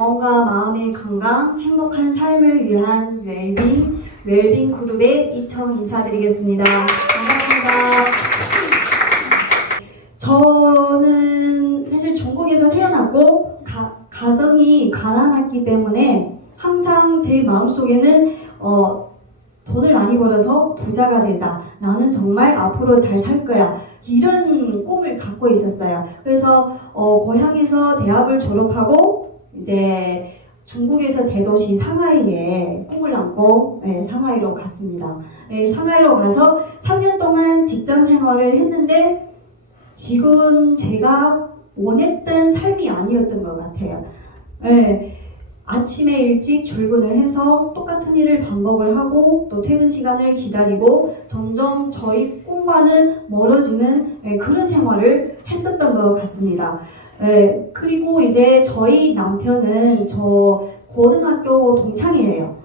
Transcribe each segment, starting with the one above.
몸과 마음의 건강, 행복한 삶을 위한 웰빙 그룹의 이청 인사드리겠습니다. 반갑습니다. 저는 사실 중국에서 태어났고 가정이 가난했기 때문에 항상 제 마음속에는 돈을 많이 벌어서 부자가 되자, 나는 정말 앞으로 잘 살 거야, 이런 꿈을 갖고 있었어요. 그래서 고향에서 대학을 졸업하고 이제 중국에서 대도시 상하이에 꿈을 안고 상하이로 갔습니다. 상하이로 가서 3년 동안 직장 생활을 했는데 이건 제가 원했던 삶이 아니었던 것 같아요. 아침에 일찍 출근을 해서 똑같은 일을 반복을 하고 또 퇴근 시간을 기다리고 점점 저희 꿈과는 멀어지는 그런 생활을 했었던 것 같습니다. 그리고 이제 저희 남편은 저 고등학교 동창이에요.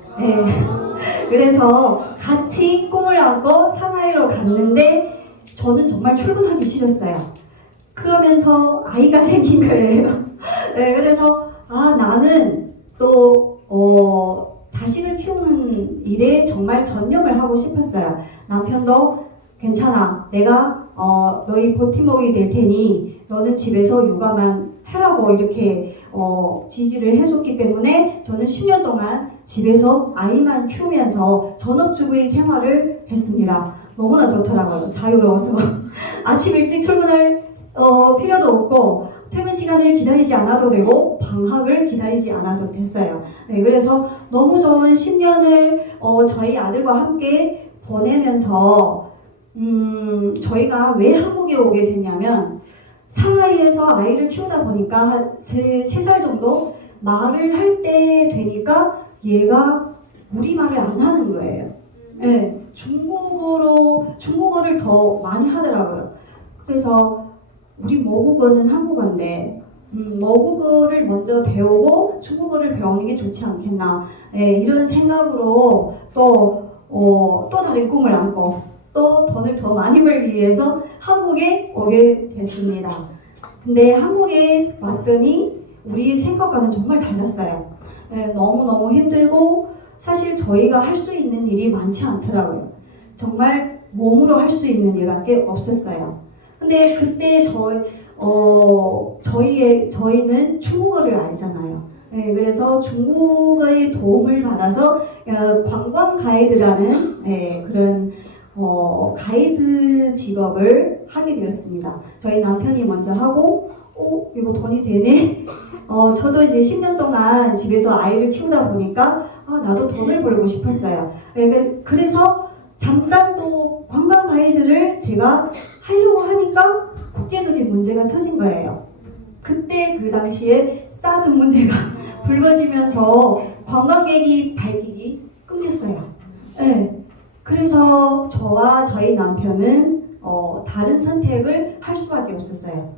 그래서 같이 꿈을 안고 상하이로 갔는데 저는 정말 출근하기 싫었어요. 그러면서 아이가 생긴 거예요. 그래서 나는 또 자식을 키우는 일에 정말 전념을 하고 싶었어요. 남편도 괜찮아, 내가 너희 버팀목이 될 테니 너는 집에서 육아만 하라고 이렇게 지지를 해줬기 때문에 저는 10년 동안 집에서 아이만 키우면서 전업주부의 생활을 했습니다. 너무나 좋더라고요. 자유로워서 아침 일찍 출근할 필요도 없고 퇴근 시간을 기다리지 않아도 되고 방학을 기다리지 않아도 됐어요. 그래서 너무 좋은 10년을 저희 아들과 함께 보내면서 저희가 왜 한국에 오게 됐냐면 상하이에서 아이를 키우다 보니까 한 3살 정도 말을 할 때 되니까 얘가 우리말을 안 하는 거예요. 중국어를 더 많이 하더라고요. 그래서 우리 모국어는 한국어인데 모국어를 먼저 배우고 중국어를 배우는 게 좋지 않겠나, 이런 생각으로 또 다른 꿈을 안고 또 돈을 더 많이 벌기 위해서 한국에 오게 됐습니다. 근데 한국에 왔더니 우리 생각과는 정말 달랐어요. 너무너무 힘들고 사실 저희가 할 수 있는 일이 많지 않더라고요. 정말 몸으로 할 수 있는 일밖에 없었어요. 근데 그때 저희는 중국어를 알잖아요. 그래서 중국어의 도움을 받아서 관광 가이드라는 그런 가이드 직업을 하게 되었습니다. 저희 남편이 먼저 하고 이거 돈이 되네. 저도 이제 10년 동안 집에서 아이를 키우다 보니까 나도 돈을 벌고 싶었어요. 그래서 잠깐 또 관광 가이드를 제가 하려고 하니까 국제적인 문제가 터진 거예요. 그때 그 당시에 사드 문제가 불거지면서 관광객이 발길이 끊겼어요. 그래서 저와 저희 남편은 다른 선택을 할 수밖에 없었어요.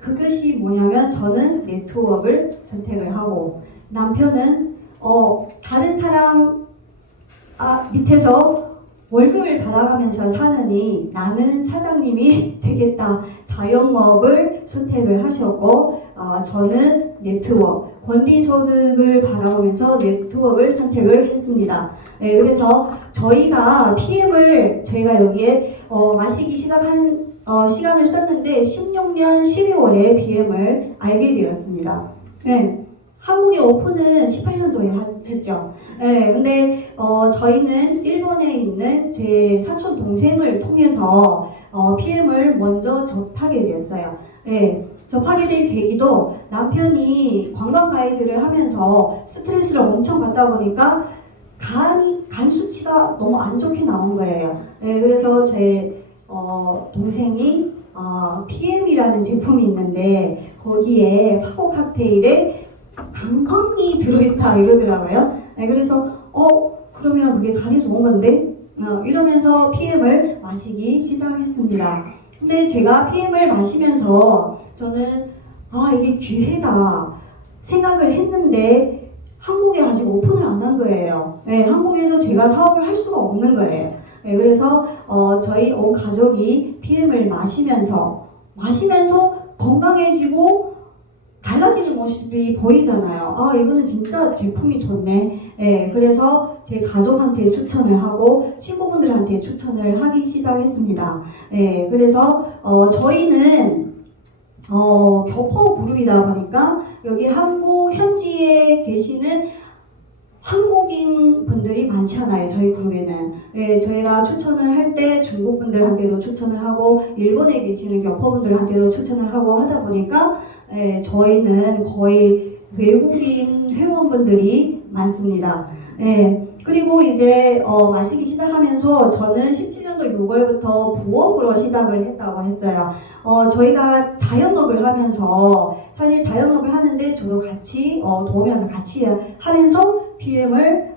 그것이 뭐냐면 저는 네트워크를 선택을 하고 남편은 다른 사람 밑에서 월급을 받아가면서 사느니 나는 사장님이 되겠다, 자영업을 선택을 하셨고 저는 네트워크, 권리소득을 바라보면서 네트워크를 선택을 했습니다. 그래서 저희가 PM을 저희가 여기에 마시기 시작한 시간을 썼는데 16년 12월에 PM을 알게 되었습니다. 한국에 오픈은 18년도에 했죠. 근데 저희는 일본에 있는 제 사촌 동생을 통해서 PM을 먼저 접하게 됐어요. 접하게 된 계기도 남편이 관광 가이드를 하면서 스트레스를 엄청 받다 보니까 간 수치가 너무 안 좋게 나온 거예요. 그래서 제 동생이 PM이라는 제품이 있는데 거기에 파고 칵테일에 강황이 들어있다 이러더라고요. 그래서 그러면 그게 간에 좋은 건데 이러면서 PM을 마시기 시작했습니다. 근데 제가 PM을 마시면서 저는 이게 기회다 생각을 했는데 한국에 아직 오픈을 안 한 거예요. 한국에서 제가 사업을 할 수가 없는 거예요. 그래서 저희 온 가족이 PM을 마시면서 건강해지고 달라지는 모습이 보이잖아요. 아, 이거는 진짜 제품이 좋네. 예, 그래서 제 가족한테 추천을 하고 친구분들한테 추천을 하기 시작했습니다. 예, 그래서 저희는 교포 그룹이다 보니까 여기 한국 현지에 계시는 한국인 분들이 많지 않아요. 저희 그룹에는. 예, 저희가 추천을 할 때 중국 분들한테도 추천을 하고 일본에 계시는 교포분들한테도 추천을 하고 하다 보니까 예, 저희는 거의 외국인 회원분들이 많습니다. 예, 그리고 이제 마시기 시작하면서 저는 17년도 6월부터 부업으로 시작을 했다고 했어요. 저희가 자영업을 하면서 사실 자영업을 하는데 저도 같이 도우면서 같이 하면서 PM을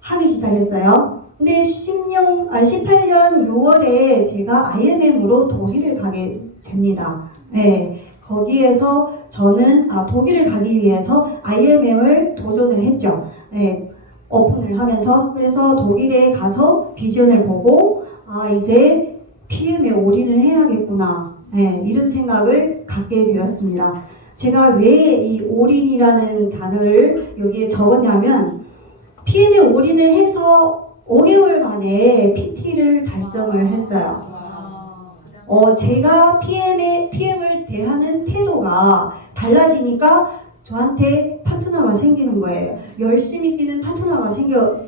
하기 시작했어요. 근데 18년 6월에 제가 IMM으로 독일을 가게 됩니다. 네, 거기에서 저는 독일을 가기 위해서 IMM을 도전을 했죠. 네, 오픈을 하면서 그래서 독일에 가서 비전을 보고 이제 PM에 올인을 해야겠구나. 네, 이런 생각을 갖게 되었습니다. 제가 왜 이 올인이라는 단어를 여기에 적었냐면 PM에 올인을 해서 5개월 만에 PT를 달성을 했어요. 제가 PM을 대하는 태도가 달라지니까 저한테 파트너가 생기는 거예요. 열심히 뛰는 파트너가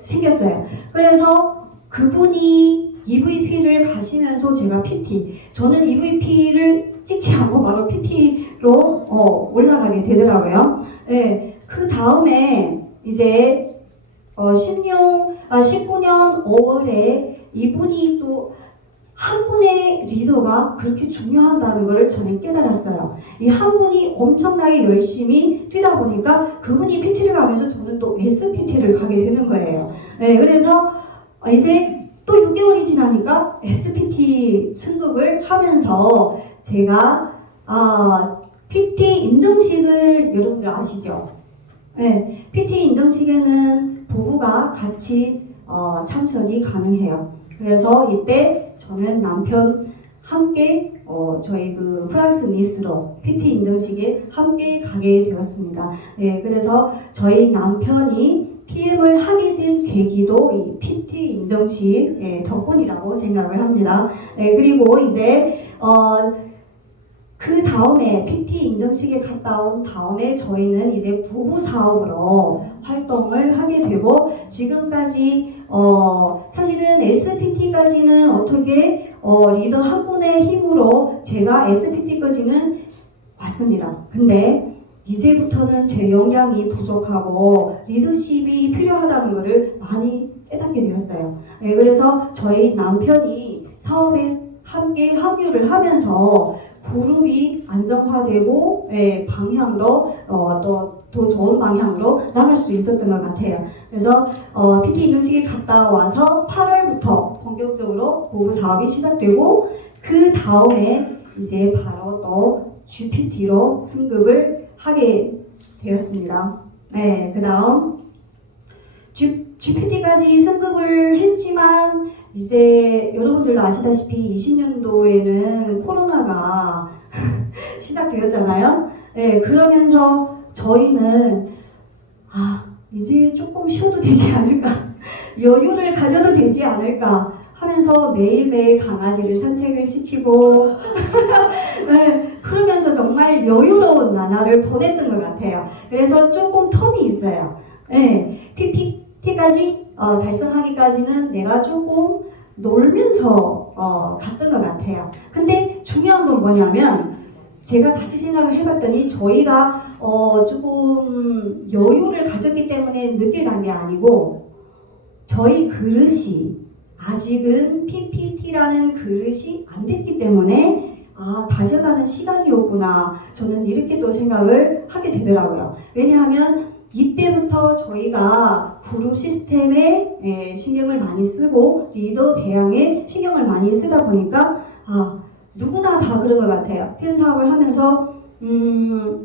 생겼어요. 그래서 그분이 EVP를 가시면서 제가 PT, 저는 EVP를 찍지 않고 바로 PT로 올라가게 되더라고요. 네, 그 다음에 이제 19년 5월에 이분이 또 한 분의 리더가 그렇게 중요하다는 것을 저는 깨달았어요. 이 한 분이 엄청나게 열심히 뛰다 보니까 그분이 PT를 가면서 저는 또 SPT를 가게 되는 거예요. 네, 그래서 이제 또 6개월이 지나니까 SPT 승급을 하면서 제가 PT 인정식을 여러분들 아시죠? 네, PT 인정식에는 부부가 같이 참석이 가능해요. 그래서 이때 저는 남편 함께 저희 그 프랑스 니스로 PT 인정식에 함께 가게 되었습니다. 네, 그래서 저희 남편이 PM을 하게 된 계기도 이 PT 인정식 덕분이라고 생각을 합니다. 네, 그리고 이제 그 다음에 PT 인정식에 갔다 온 다음에 저희는 이제 부부 사업으로 활동을 하게 되고 지금까지 사실은 SPT까지는 어떻게 리더 한 분의 힘으로 제가 SPT까지는 왔습니다. 근데 이제부터는 제 역량이 부족하고 리더십이 필요하다는 것을 많이 깨닫게 되었어요. 네, 그래서 저희 남편이 사업에 함께 합류를 하면서 그룹이 안정화되고 방향도 또 더 좋은 방향으로 나갈 수 있었던 것 같아요. 그래서 PT 인정식에 갔다 와서 8월부터 본격적으로 부부 사업이 시작되고 그 다음에 이제 바로 또 GPT로 승급을 하게 되었습니다. 네, 그 다음 GPT까지 승급을 했지만 이제 여러분들도 아시다시피 20년도에는 코로나가 시작되었잖아요. 네, 그러면서 저희는 이제 조금 쉬어도 되지 않을까, 여유를 가져도 되지 않을까 하면서 매일매일 강아지를 산책을 시키고 네, 그러면서 정말 여유로운 나날을 보냈던 것 같아요. 그래서 조금 텀이 있어요. 네, PPT까지 달성하기까지는 내가 조금 놀면서 갔던 것 같아요. 근데 중요한 건 뭐냐면 제가 다시 생각을 해봤더니 저희가 조금 여유를 가졌기 때문에 늦게 간 게 아니고 저희 그릇이 아직은 PPT라는 그릇이 안 됐기 때문에 다져가는 시간이었구나, 저는 이렇게 또 생각을 하게 되더라고요. 왜냐하면 이때부터 저희가 그룹 시스템에 신경을 많이 쓰고 리더 배양에 신경을 많이 쓰다 보니까 누구나 다 그런 것 같아요. PM 사업을 하면서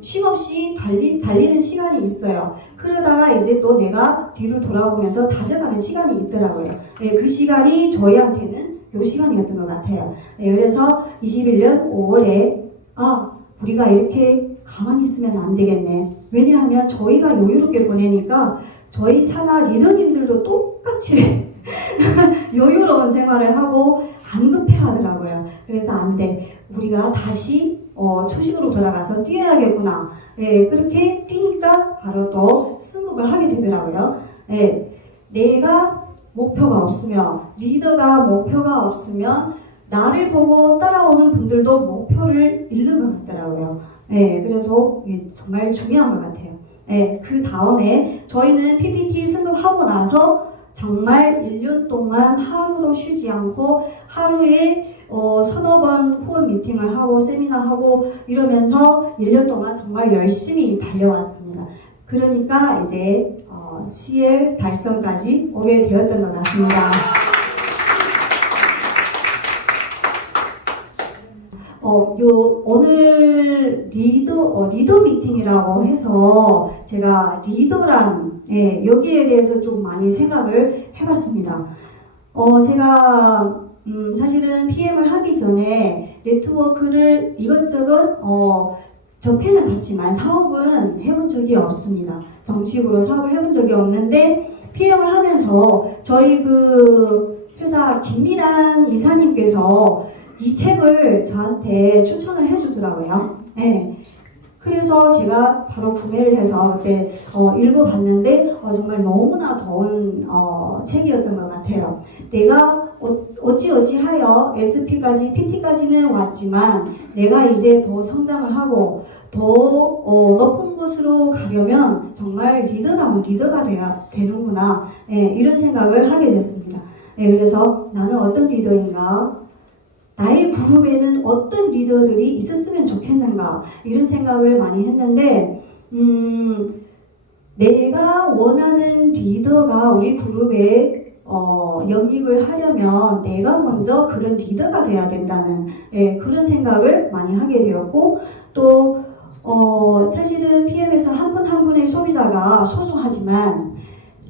쉼없이 달리는 시간이 있어요. 그러다가 이제 또 내가 뒤를 돌아보면서 다져가는 시간이 있더라고요. 네, 그 시간이 저희한테는 요 시간이었던 것 같아요. 네, 그래서 21년 5월에 우리가 이렇게 가만히 있으면 안 되겠네. 왜냐하면 저희가 여유롭게 보내니까 저희 산하 리더님들도 똑같이 여유로운 생활을 하고 안 급해 하더라고요. 그래서 안 돼. 우리가 다시 초식으로 돌아가서 뛰어야겠구나. 예, 그렇게 뛰니까 바로 또 승급을 하게 되더라고요. 예, 내가 목표가 없으면, 리더가 목표가 없으면 나를 보고 따라오는 분들도 목표를 잃는 것 같더라고요. 예, 그래서 정말 중요한 것 같아요. 예, 그 다음에 저희는 PPT 승급하고 나서 정말 1년 동안 하루도 쉬지 않고 하루에 서너 번 후원 미팅을 하고 세미나하고 이러면서 1년 동안 정말 열심히 달려왔습니다. 그러니까 이제 CL 달성까지 오게 되었던 것 같습니다. 오늘 리더 미팅이라고 해서 제가 리더란, 여기에 대해서 좀 많이 생각을 해봤습니다. 제가, 사실은 PM을 하기 전에 네트워크를 이것저것, 접해는 봤지만 사업은 해본 적이 없습니다. 정식으로 사업을 해본 적이 없는데, PM을 하면서 저희 그 회사 김미란 이사님께서 이 책을 저한테 추천을 해주더라고요. 네. 그래서 제가 바로 구매를 해서 그때 읽어봤는데 정말 너무나 좋은 책이었던 것 같아요. 내가 어찌어찌하여 SP까지, PT까지는 왔지만 내가 이제 더 성장을 하고 더 높은 곳으로 가려면 정말 리더다운 리더가 돼야 되는구나. 이런 생각을 하게 됐습니다. 그래서 나는 어떤 리더인가? 나의 그룹에는 어떤 리더들이 있었으면 좋겠는가 이런 생각을 많이 했는데 내가 원하는 리더가 우리 그룹에 영입을 하려면 내가 먼저 그런 리더가 돼야 된다는 그런 생각을 많이 하게 되었고 또 사실은 PM에서 한 분 한 분의 소비자가 소중하지만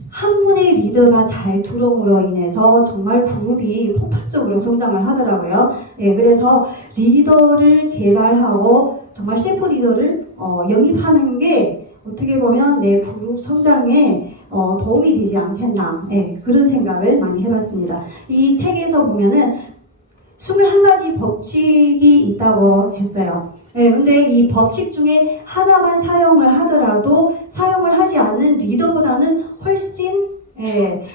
한 분의 리더가 잘 들어옴으로 인해서 정말 그룹이 폭발적으로 성장을 하더라고요. 그래서 리더를 개발하고 정말 셰프 리더를 영입하는 게 어떻게 보면 내 그룹 성장에 도움이 되지 않겠나 그런 생각을 많이 해봤습니다. 이 책에서 보면은 21가지 법칙이 있다고 했어요. 근데 이 법칙 중에 하나만 사용을 하더라도 사용을 하지 않는 리더보다는 훨씬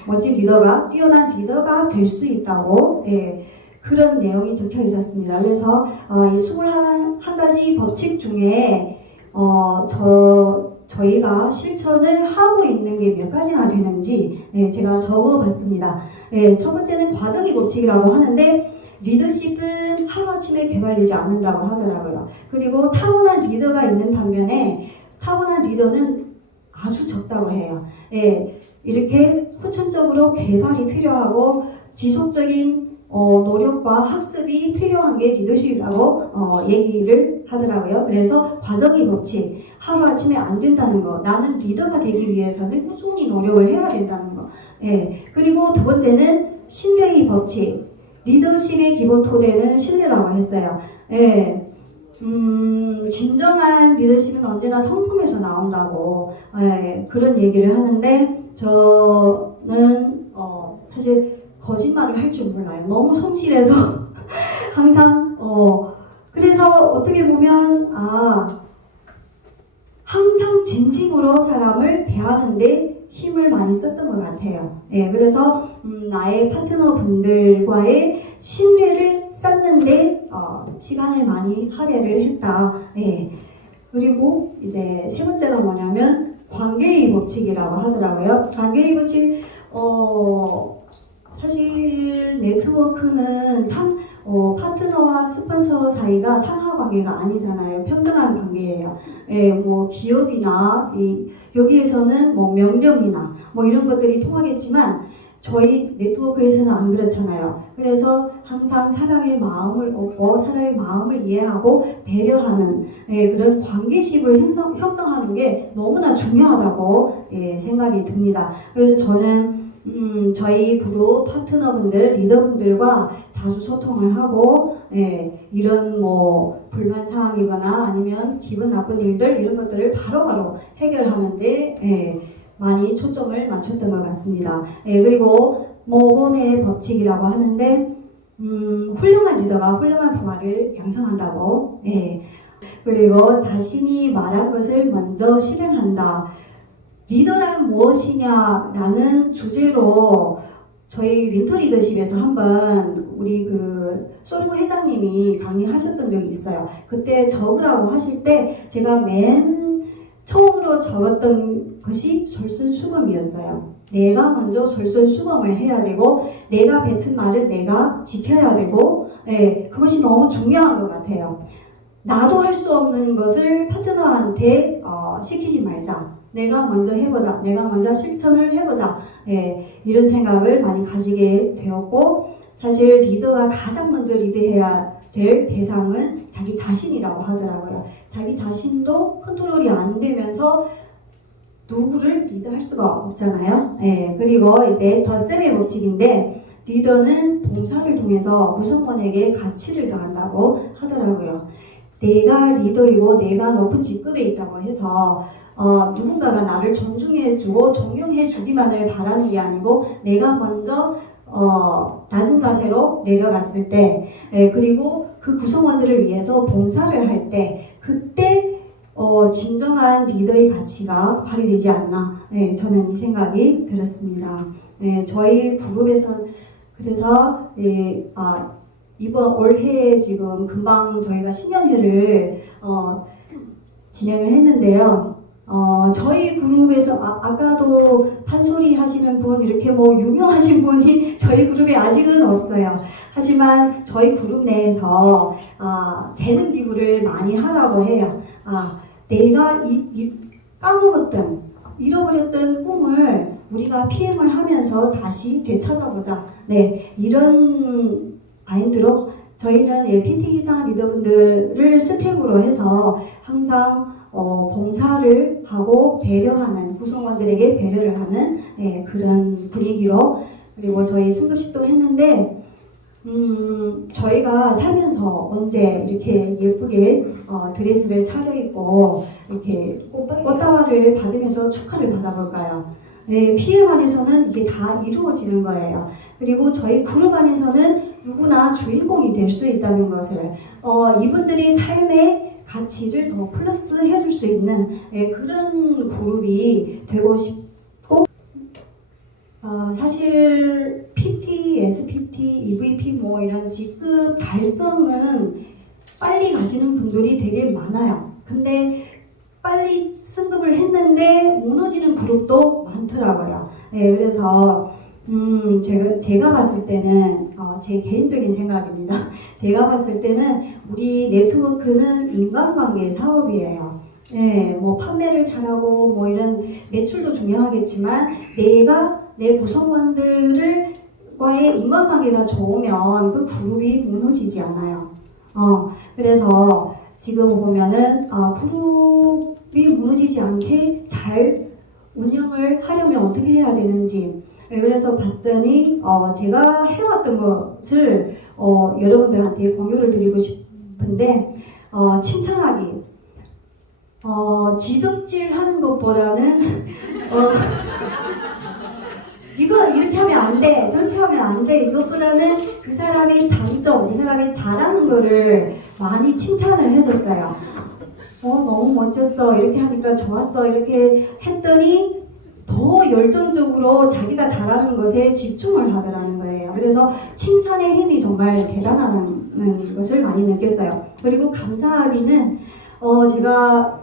멋진 리더가, 뛰어난 리더가 될 수 있다고 그런 내용이 적혀 있었습니다. 그래서 이 21가지 법칙 중에 저희가 실천을 하고 있는 게 몇 가지나 되는지 제가 적어봤습니다. 첫 번째는 과정의 법칙이라고 하는데 리더십은 하루아침에 개발되지 않는다고 하더라고요. 그리고 타고난 리더가 있는 반면에 타고난 리더는 아주 적다고 해요. 이렇게 후천적으로 개발이 필요하고 지속적인 노력과 학습이 필요한 게 리더십이라고 얘기를 하더라고요. 그래서 과정의 법칙, 하루아침에 안 된다는 거, 나는 리더가 되기 위해서는 꾸준히 노력을 해야 된다는 거. 그리고 두 번째는 신뢰의 법칙. 리더십의 기본 토대는 신뢰라고 했어요. 진정한 리더십은 언제나 성품에서 나온다고 그런 얘기를 하는데 저는 사실 거짓말을 할 줄 몰라요. 너무 성실해서 항상 그래서 어떻게 보면 항상 진심으로 사람을 대하는데 힘을 많이 썼던 것 같아요. 그래서 나의 파트너 분들과의 신뢰를 쌓는데 시간을 많이 할애를 했다. 그리고 이제 세 번째가 뭐냐면 관계의 법칙이라고 하더라고요. 관계의 법칙 사실 네트워크는 파트너와 스폰서 사이가 상하 관계가 아니잖아요. 평등한 관계예요. 뭐 기업이나 여기에서는 뭐 명령이나 뭐 이런 것들이 통하겠지만 저희 네트워크에서는 안 그렇잖아요. 그래서 항상 사람의 마음을 얻고 사람의 마음을 이해하고 배려하는 그런 관계식을 형성하는 게 너무나 중요하다고 생각이 듭니다. 그래서 저는 저희 그룹 파트너분들, 리더분들과 자주 소통을 하고 이런 뭐 불만 사항이거나 아니면 기분 나쁜 일들 이런 것들을 바로바로 해결하는데 많이 초점을 맞췄던 것 같습니다. 그리고 모범의 법칙이라고 하는데 훌륭한 리더가 훌륭한 부하를 양성한다고. 그리고 자신이 말한 것을 먼저 실행한다. 리더란 무엇이냐라는 주제로 저희 윈터 리더십에서 한번 우리 그 소르고 회장님이 강의하셨던 적이 있어요. 그때 적으라고 하실 때 제가 맨 처음으로 적었던 것이 솔선수범이었어요. 내가 먼저 솔선수범을 해야 되고 내가 뱉은 말은 내가 지켜야 되고 그것이 너무 중요한 것 같아요. 나도 할 수 없는 것을 파트너한테 시키지 말자. 내가 먼저 해보자. 내가 먼저 실천을 해보자. 이런 생각을 많이 가지게 되었고 사실 리더가 가장 먼저 리드해야 될 대상은 자기 자신이라고 하더라고요. 자기 자신도 컨트롤이 안 되면서 누구를 리드할 수가 없잖아요. 그리고 이제 덧셈의 법칙인데 리더는 봉사를 통해서 구성원에게 가치를 더한다고 하더라고요. 내가 리더이고 내가 높은 직급에 있다고 해서 누군가가 나를 존중해주고 존경해주기만을 바라는 게 아니고 내가 먼저 낮은 자세로 내려갔을 때 그리고 그 구성원들을 위해서 봉사를 할 때 그때 진정한 리더의 가치가 발휘되지 않나 저는 이 생각이 들었습니다. 저희 그룹에서 그래서 이번 올해 지금 금방 저희가 신년회를 진행을 했는데요. 저희 그룹에서 아까도 판소리 하시는 분 이렇게 뭐 유명하신 분이 저희 그룹에 아직은 없어요. 하지만 저희 그룹 내에서 재능 기부를 많이 하라고 해요. 내가 까먹었던 잃어버렸던 꿈을 우리가 PM을 하면서 다시 되찾아보자. 이런 마인드로 저희는 PT 기상 리더분들을 스택으로 해서 항상 봉사를 하고 배려하는 구성원들에게 배려를 하는 그런 분위기로 그리고 저희 승급식도 했는데 저희가 살면서 언제 이렇게 예쁘게 드레스를 차려입고 이렇게 꽃다발을 받으면서 축하를 받아볼까요? PM 안에서는 이게 다 이루어지는 거예요. 그리고 저희 그룹 안에서는 누구나 주인공이 될 수 있다는 것을 이분들이 삶의 가치를 더 플러스 해줄 수 있는 그런 그룹이 되고 싶고 사실 PT, SPT, EVP 뭐 이런 직급 달성은 빨리 가시는 분들이 되게 많아요. 근데 빨리 승급을 했는데 무너지는 그룹도 많더라고요. 그래서 제가 봤을 때는 제 개인적인 생각입니다. 제가 봤을 때는 우리 네트워크는 인간관계 사업이에요. 뭐 판매를 잘하고 뭐 이런 매출도 중요하겠지만 내가 내 구성원들과의 인간관계가 좋으면 그 그룹이 무너지지 않아요. 그래서 지금 보면은 그룹이 무너지지 않게 잘 운영을 하려면 어떻게 해야 되는지 그래서 봤더니 제가 해왔던 것을 여러분들한테 공유를 드리고 싶은데 칭찬하기 지적질하는 것보다는 이거 이렇게 하면 안 돼, 저렇게 하면 안 돼 이것보다는 그 사람의 장점, 이 사람이 잘하는 거를 많이 칭찬을 해줬어요. 너무 멋졌어, 이렇게 하니까 좋았어, 이렇게 했더니 더 열정적으로 자기가 잘하는 것에 집중을 하더라는 거예요. 그래서 칭찬의 힘이 정말 대단하다는 것을 많이 느꼈어요. 그리고 감사하기는 제가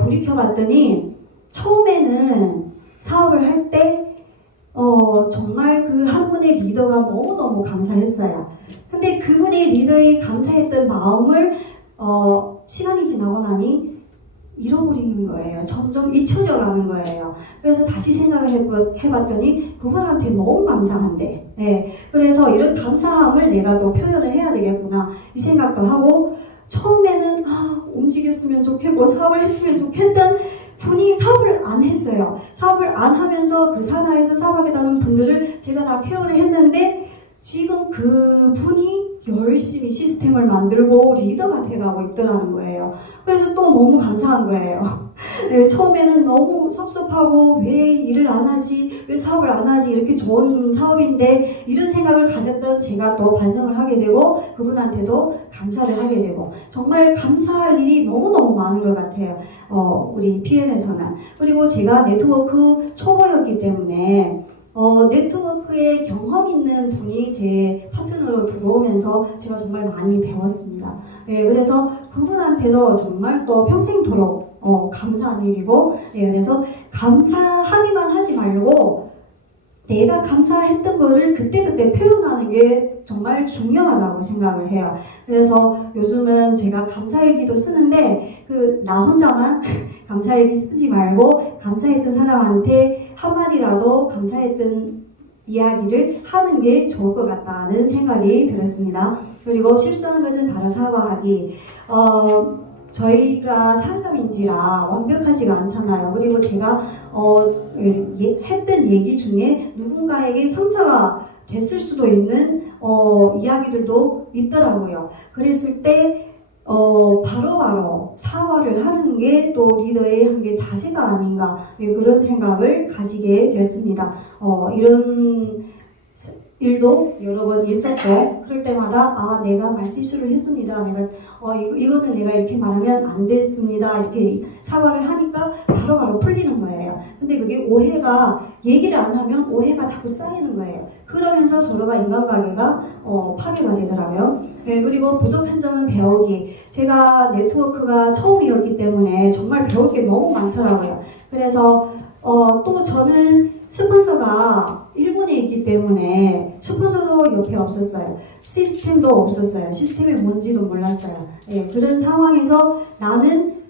돌이켜봤더니 처음에는 사업을 할 때 정말 그 한 분의 리더가 너무너무 감사했어요. 근데 그분의 리더의 감사했던 마음을 시간이 지나고 나니 잃어버리는 거예요. 점점 잊혀져 가는 거예요. 그래서 다시 생각을 해봤더니 그분한테 너무 감사한데 그래서 이런 감사함을 내가 또 표현을 해야 되겠구나 이 생각도 하고 처음에는 움직였으면 좋겠고 사업을 했으면 좋겠던 분이 사업을 안 했어요. 사업을 안 하면서 그 산하에서 사업하겠다는 분들을 제가 다 케어를 했는데 지금 그 분이 열심히 시스템을 만들고 리더가 돼가고 있더라는 거예요. 그래서 또 너무 감사한 거예요. 네, 처음에는 너무 섭섭하고 왜 일을 안 하지, 왜 사업을 안 하지, 이렇게 좋은 사업인데 이런 생각을 가졌던 제가 또 반성을 하게 되고 그분한테도 감사를 하게 되고 정말 감사할 일이 너무너무 많은 것 같아요. 우리 PM에서는. 그리고 제가 네트워크 초보였기 때문에 네트워크에 경험 있는 분이 제 파트너로 들어오면서 제가 정말 많이 배웠습니다. 네, 그래서 그분한테도 정말 또 평생토록 감사한 일이고, 네, 그래서 감사하기만 하지 말고 내가 감사했던 거를 그때그때 표현하는 게 정말 중요하다고 생각을 해요. 그래서 요즘은 제가 감사일기도 쓰는데 나 혼자만 감사일기 쓰지 말고 감사했던 사람한테 한마디라도 감사했던 이야기를 하는 게 좋을 것 같다는 생각이 들었습니다. 그리고 실수하는 것은 바로 사과하기. 저희가 사람인지라 완벽하지가 않잖아요. 그리고 제가 했던 얘기 중에 누군가에게 상처가 됐을 수도 있는 이야기들도 있더라고요. 그랬을 때 바로바로 사과를 하는 게 또 리더의 한 게 자세가 아닌가, 그런 생각을 가지게 됐습니다. 이런 일도 여러 번 있었고, 그럴 때마다 내가 말실수를 했습니다. 내가 이거는 내가 이렇게 말하면 안 됐습니다. 이렇게 사과를 하니까 바로바로 풀리는 거예요. 근데 그게 오해가, 얘기를 안 하면 오해가 자꾸 쌓이는 거예요. 그러면서 서로가 인간관계가 파괴가 되더라고요. 네, 그리고 부족한 점은 배우기. 제가 네트워크가 처음이었기 때문에 정말 배울 게 너무 많더라고요. 그래서 또 저는 스폰서가 일본에 있기 때문에 스폰서도 옆에 없었어요. 시스템도 없었어요. 시스템이 뭔지도 몰랐어요. 네, 그런 상황에서 나는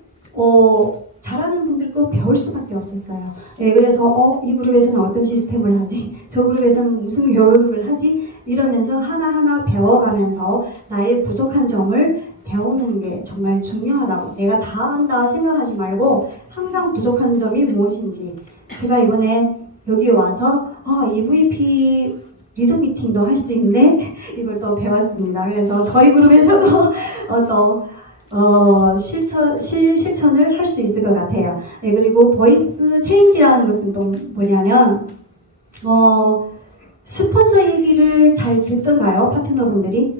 잘하는 분들 거 배울 수밖에 없었어요. 네, 그래서 이 그룹에서는 어떤 시스템을 하지? 저 그룹에서는 무슨 교육을 하지? 이러면서 하나하나 배워가면서 나의 부족한 점을 배우는 게 정말 중요하다고. 내가 다 안다 생각하지 말고 항상 부족한 점이 무엇인지. 제가 이번에 여기 와서 EVP 리더 미팅도 할 수 있네? 이걸 또 배웠습니다. 그래서 저희 그룹에서도 실천을 할 수 있을 것 같아요. 네, 그리고 보이스 체인지라는 것은 또 뭐냐면 스폰서 얘기를 잘 듣던가요? 파트너분들이?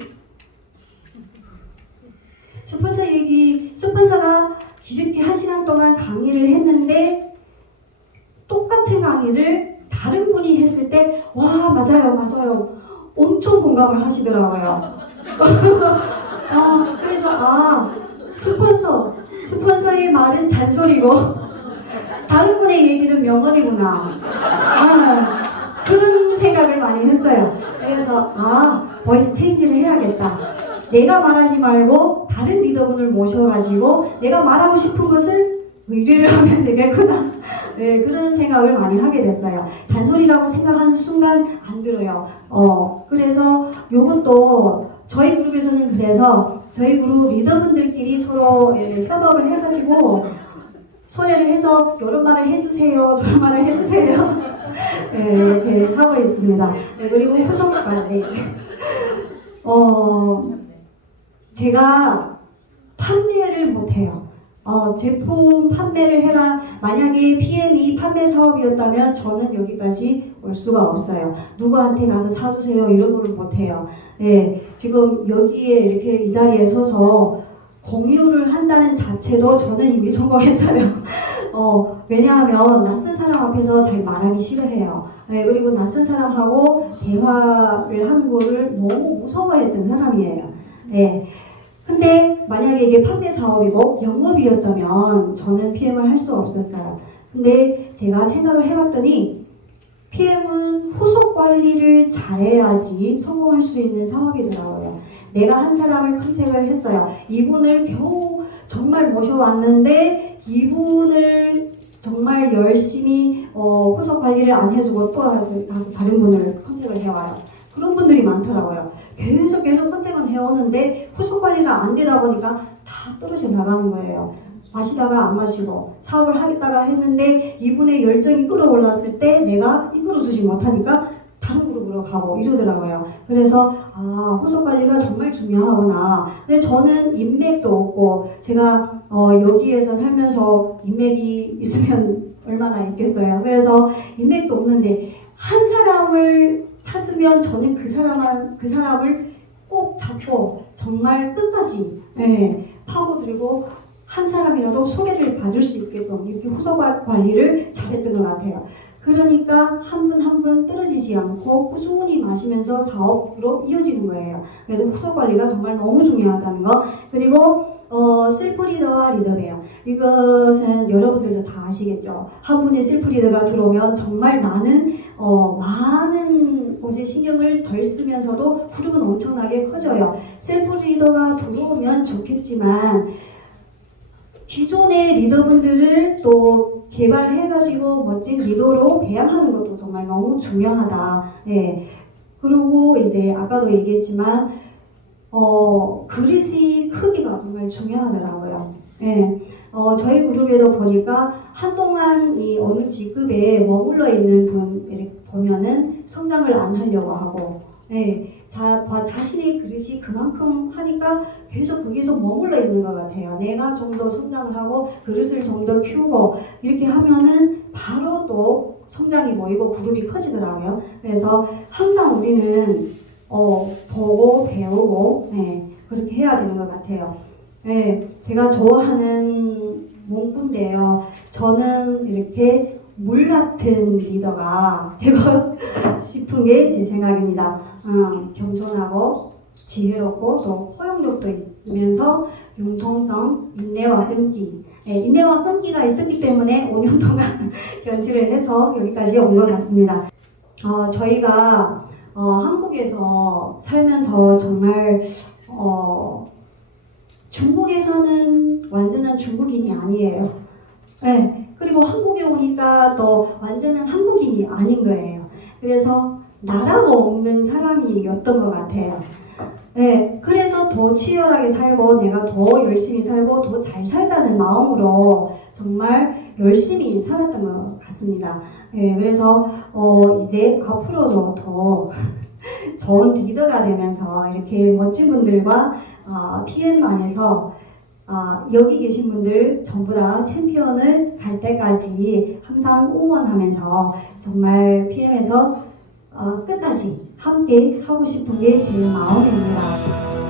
스폰서가 이렇게 1시간 동안 강의를 했는데 똑같은 강의를 다른 분이 했을 때 와, 맞아요 엄청 공감을 하시더라고요. 그래서 스폰서의 말은 잔소리고 다른 분의 얘기는 명언이구나. 그런 생각을 많이 했어요. 그래서 보이스 체인지를 해야겠다. 내가 말하지 말고 다른 리더분을 모셔가지고 내가 말하고 싶은 것을 의뢰를 하면 되겠구나. 네, 그런 생각을 많이 하게 됐어요. 잔소리라고 생각하는 순간 안 들어요. 그래서 요것도 저희 그룹에서는 그래서 저희 그룹 리더분들끼리 서로 협업을 해가지고 소개를 해서 이런 말을 해주세요, 저런 말을 해주세요. 네, 이렇게 하고 있습니다. 네, 그리고 후속 관리. 제가 판매를 못해요. 제품 판매를 해라. 만약에 PM이 판매 사업이었다면 저는 여기까지 올 수가 없어요. 누구한테 가서 사주세요 이런 거를 못해요. 네, 지금 여기에 이렇게 이 자리에 서서 공유를 한다는 자체도 저는 이미 성공했어요. 왜냐하면 낯선 사람 앞에서 잘 말하기 싫어해요. 네, 그리고 낯선 사람하고 대화를 하는 거를 너무 무서워했던 사람이에요. 네. 근데 만약에 이게 판매 사업이고 영업이었다면 저는 PM을 할 수 없었어요. 근데 제가 생각을 해봤더니 PM은 후속 관리를 잘해야지 성공할 수 있는 사업이더라고요. 내가 한 사람을 컨택을 했어요. 이분을 겨우 정말 모셔왔는데 이분을 정말 열심히 후속 관리를 안 해주고 또 가서 다른 분을 컨택을 해와요. 그런 분들이 많더라고요. 계속 컨택은 해오는데 후속 관리가 안 되다 보니까 다 떨어져 나가는 거예요. 마시다가 안 마시고 사업을 하겠다가 했는데 이분의 열정이 끌어올랐을 때 내가 이끌어주지 못하니까 다 다른 그룹으로 가고 이러더라고요. 그래서 후속 관리가 정말 중요하구나. 근데 저는 인맥도 없고 제가 여기에서 살면서 인맥이 있으면 얼마나 있겠어요. 그래서 인맥도 없는데 한 사람을 찾으면 저는 그 사람을 꼭 잡고 정말 끝까지 파고들고 한 사람이라도 소개를 받을 수 있게끔 이렇게 후속 관리를 잘했던 것 같아요. 그러니까 한 분 한 분 떨어지지 않고 꾸준히 마시면서 사업으로 이어지는 거예요. 그래서 후속 관리가 정말 너무 중요하다는 거. 그리고 셀프 리더와 리더예요. 이것은 여러분들도 다 아시겠죠. 한 분의 셀프 리더가 들어오면 정말 나는 많은 곳에 신경을 덜 쓰면서도 그룹은 엄청나게 커져요. 셀프 리더가 들어오면 좋겠지만 기존의 리더분들을 또 개발해가지고 멋진 리더로 배양하는 것도 정말 너무 중요하다. 그리고 이제 아까도 얘기했지만 그릇이 크기가 정말 중요하더라고요. 저희 그룹에도 보니까 한동안 이 어느 직급에 머물러 있는 분을 보면은 성장을 안 하려고 하고, 자신의 그릇이 그만큼 하니까 계속 거기서 머물러 있는 것 같아요. 내가 좀 더 성장을 하고 그릇을 좀 더 키우고 이렇게 하면은 바로 또 성장이 모이고 그룹이 커지더라고요. 그래서 항상 우리는 보고 배우고 그렇게 해야 되는 것 같아요. 제가 좋아하는 문구인데요. 저는 이렇게 물 같은 리더가 되고 싶은 게 제 생각입니다. 겸손하고 지혜롭고 또 포용력도 있으면서 융통성, 인내와 끈기. 인내와 끈기가 있었기 때문에 5년 동안 견지를 해서 여기까지 온 것 같습니다. 저희가 한국에서 살면서 정말 중국에서는 완전한 중국인이 아니에요. 그리고 한국에 오니까 또 완전한 한국인이 아닌 거예요. 그래서 나라가 없는 사람이었던 것 같아요. 그래서 더 치열하게 살고 내가 더 열심히 살고 더 잘 살자는 마음으로 정말 열심히 살았던 것 같습니다. 그래서 이제 앞으로도 더 좋은 리더가 되면서 이렇게 멋진 분들과 PM 안에서 여기 계신 분들 전부 다 챔피언을 갈 때까지 항상 응원하면서 정말 PM에서 끝까지 함께 하고 싶은 게 제 마음입니다.